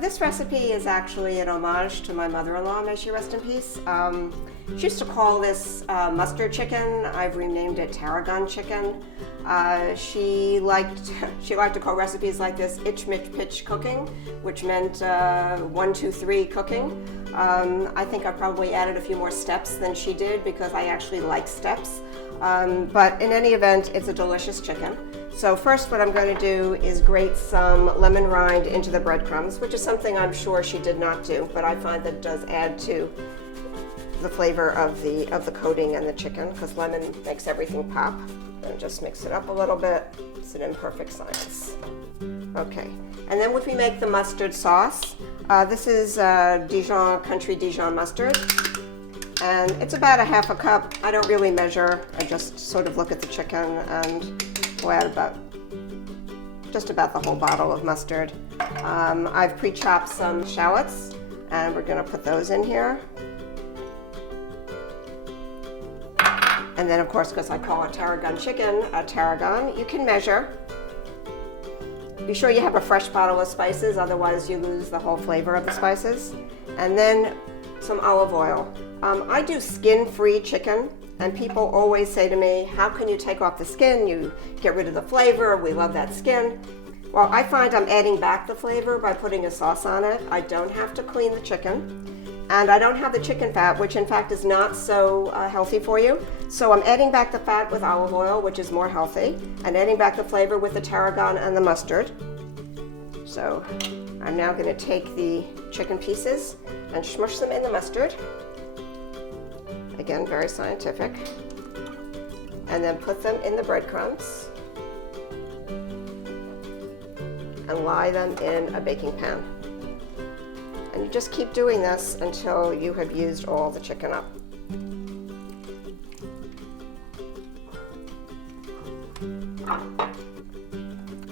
This recipe is actually an homage to my mother-in-law, may she rest in peace. She used to call this mustard chicken. I've renamed it Tarragon Chicken. She liked to call recipes like this itch, mitch, pitch cooking, which meant 1, 2, 3 cooking. I think I probably added a few more steps than she did because I actually like steps. But in any event, it's a delicious chicken. So first what I'm going to do is grate some lemon rind into the breadcrumbs, which is something I'm sure she did not do, but I find that it does add to the flavor of the coating and the chicken because lemon makes everything pop. And just mix it up a little bit. It's an imperfect science. Okay, and then if we make the mustard sauce, this is Dijon, country Dijon mustard. And it's about a half a cup. I don't really measure. I just sort of look at the chicken and we'll add just about the whole bottle of mustard. I've pre-chopped some shallots and we're gonna put those in here. And then of course, because I call it Tarragon chicken, a tarragon, you can measure. Be sure you have a fresh bottle of spices, otherwise you lose the whole flavor of the spices. And then some olive oil. I do skin-free chicken, and people always say to me, how can you take off the skin? You get rid of the flavor, we love that skin. Well, I find I'm adding back the flavor by putting a sauce on it. I don't have to clean the chicken, and I don't have the chicken fat, which in fact is not so healthy for you. So I'm adding back the fat with olive oil, which is more healthy, and adding back the flavor with the tarragon and the mustard. So I'm now going to take the chicken pieces and smush them in the mustard. Again, very scientific. And then put them in the breadcrumbs and lie them in a baking pan. And you just keep doing this until you have used all the chicken up.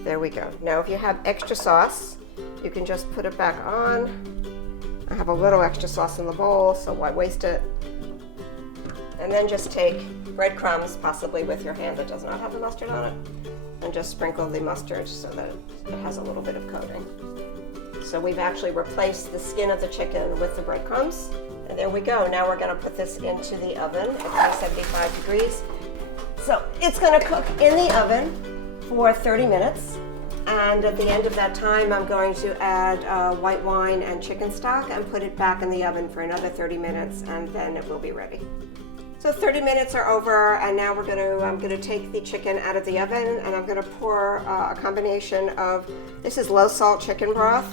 There we go. Now if you have extra sauce, you can just put it back on. I have a little extra sauce in the bowl, so why waste it? And then just take breadcrumbs, possibly with your hand that does not have the mustard on it, and just sprinkle the mustard so that it has a little bit of coating. So we've actually replaced the skin of the chicken with the breadcrumbs. And there we go. Now we're going to put this into the oven at 375 degrees. So it's going to cook in the oven for 30 minutes. And at the end of that time, I'm going to add white wine and chicken stock and put it back in the oven for another 30 minutes, and then it will be ready. So 30 minutes are over, and now I'm going to take the chicken out of the oven, and I'm going to pour a combination of, this is low salt chicken broth.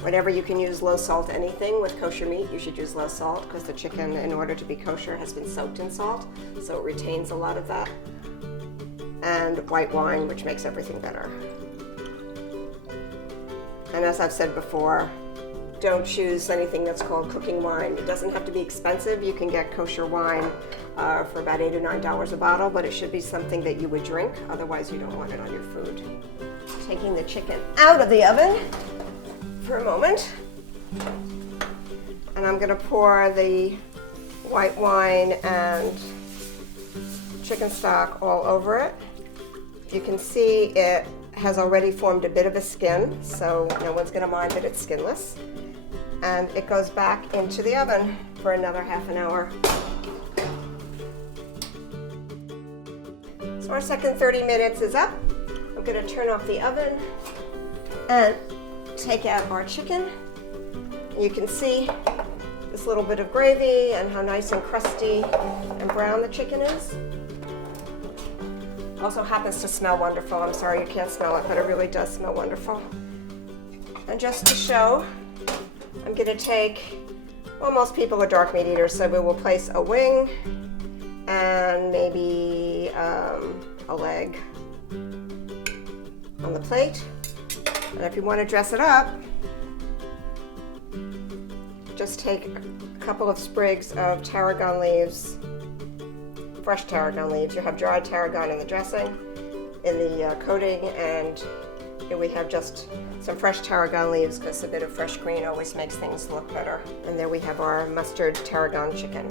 Whenever you can use low salt anything with kosher meat, you should use low salt because the chicken, in order to be kosher, has been soaked in salt, so it retains a lot of that. And white wine, which makes everything better. And as I've said before, don't choose anything that's called cooking wine. It doesn't have to be expensive. You can get kosher wine for about $8 or $9 a bottle, but it should be something that you would drink. Otherwise, you don't want it on your food. Taking the chicken out of the oven for a moment. And I'm gonna pour the white wine and chicken stock all over it. You can see it has already formed a bit of a skin, so no one's gonna mind that it's skinless. And it goes back into the oven for another half an hour. So our second 30 minutes is up. I'm gonna turn off the oven and take out our chicken. You can see this little bit of gravy and how nice and crusty and brown the chicken is. Also happens to smell wonderful. I'm sorry you can't smell it, but it really does smell wonderful. And just to show, I'm going to take, well, most people are dark meat eaters, so we will place a wing and maybe a leg on the plate. And if you want to dress it up, just take a couple of sprigs of tarragon leaves, fresh tarragon leaves. You have dried tarragon in the dressing, in the coating, and here we have just some fresh tarragon leaves because a bit of fresh green always makes things look better. And there we have our mustard tarragon chicken.